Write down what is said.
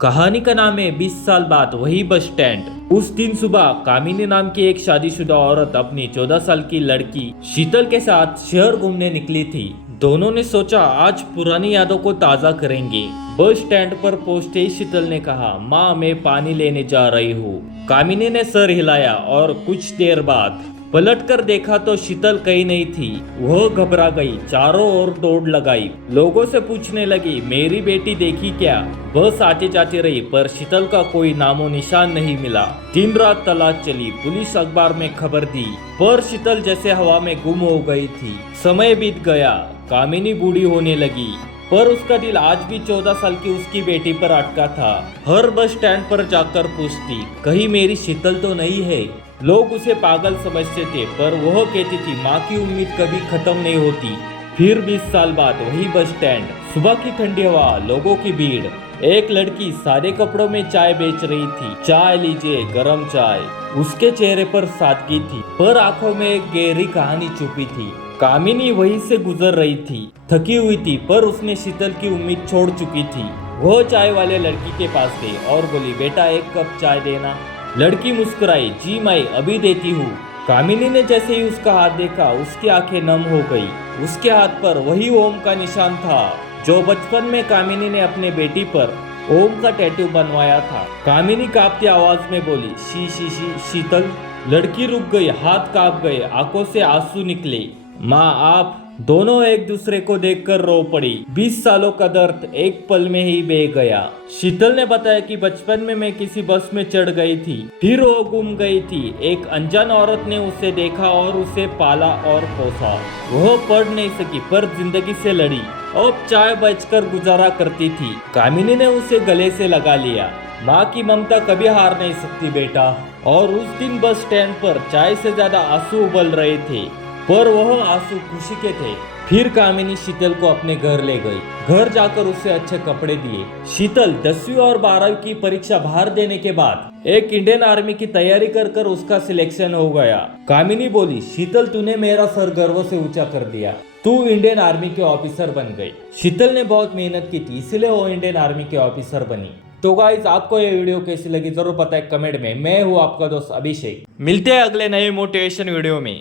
कहानी का नाम है 20 साल बाद वही बस स्टैंड। उस दिन सुबह कामिनी नाम की एक शादीशुदा औरत अपनी 14 साल की लड़की शीतल के साथ शहर घूमने निकली थी। दोनों ने सोचा आज पुरानी यादों को ताजा करेंगे। बस स्टैंड पर पहुंचते ही शीतल ने कहा, माँ मैं पानी लेने जा रही हूँ। कामिनी ने सर हिलाया और कुछ देर बाद पलटकर देखा तो शीतल कहीं नहीं थी। वह घबरा गई, चारों ओर दौड़ लगाई, लोगों से पूछने लगी मेरी बेटी देखी क्या। बस आती जाती रही पर शीतल का कोई नामो निशान नहीं मिला। दिन रात तलाश चली, पुलिस अखबार में खबर दी, पर शीतल जैसे हवा में गुम हो गई थी। समय बीत गया, कामिनी बूढ़ी होने लगी, पर उसका दिल आज भी 14 साल की उसकी बेटी पर अटका था। हर बस स्टैंड पर जाकर पूछती, कहीं मेरी शीतल तो नहीं है। लोग उसे पागल समझते थे, पर वह कहती थी माँ की उम्मीद कभी खत्म नहीं होती। फिर 20 साल बाद वही बस स्टैंड, सुबह की ठंडी हवा, लोगों की भीड़। एक लड़की सादे कपड़ों में चाय बेच रही थी। चाय लीजिए, गरम चाय। उसके चेहरे पर सादगी थी, पर आंखों में एक गहरी कहानी छुपी थी। कामिनी वहीं से गुजर रही थी, थकी हुई थी, पर उसने शीतल की उम्मीद छोड़ चुकी थी। वह चाय वाले लड़की के पास गई और बोली, बेटा एक कप चाय देना। लड़की मुस्कुराई, जी माई अभी देती हूँ। कामिनी ने जैसे ही उसका हाथ देखा, उसकी आंखें नम हो गई। उसके हाथ पर वही ओम का निशान था जो बचपन में कामिनी ने अपने बेटी पर ओम का टैटू बनवाया था। कामिनी कांपती आवाज में बोली, शी शी शी शीतल। लड़की रुक गई, हाथ कांप गए, आंखों से आंसू निकले। माँ आप। दोनों एक दूसरे को देखकर रो पड़ी। 20 सालों का दर्द एक पल में ही बह गया। शीतल ने बताया कि बचपन में मैं किसी बस में चढ़ गई थी, फिर वो गुम गई थी। एक अनजान औरत ने उसे देखा और उसे पाला और पोसा। वह पढ़ नहीं सकी पर जिंदगी से लड़ी। अब चाय बेचकर गुजारा करती थी। कामिनी ने उसे गले से लगा लिया। माँ की ममता कभी हार नहीं सकती बेटा। और उस दिन बस स्टैंड पर चाय से ज्यादा आंसू उबल रहे थे, पर वह आंसू खुशी के थे। फिर कामिनी शीतल को अपने घर ले गई। घर जाकर उसे अच्छे कपड़े दिए। शीतल 10वीं और 12वीं की परीक्षा बाहर देने के बाद एक इंडियन आर्मी की तैयारी कर उसका सिलेक्शन हो गया। कामिनी बोली, शीतल तूने मेरा सर गर्व से ऊंचा कर दिया, तू इंडियन आर्मी के ऑफिसर बन गई। शीतल ने बहुत मेहनत की थी, इसलिए वो इंडियन आर्मी के ऑफिसर बनी। तो गाइस आपको ये वीडियो कैसी लगी जरूर बताएं कमेंट में। मैं हूँ आपका दोस्त अभिषेक। मिलते हैं अगले नए मोटिवेशन वीडियो में।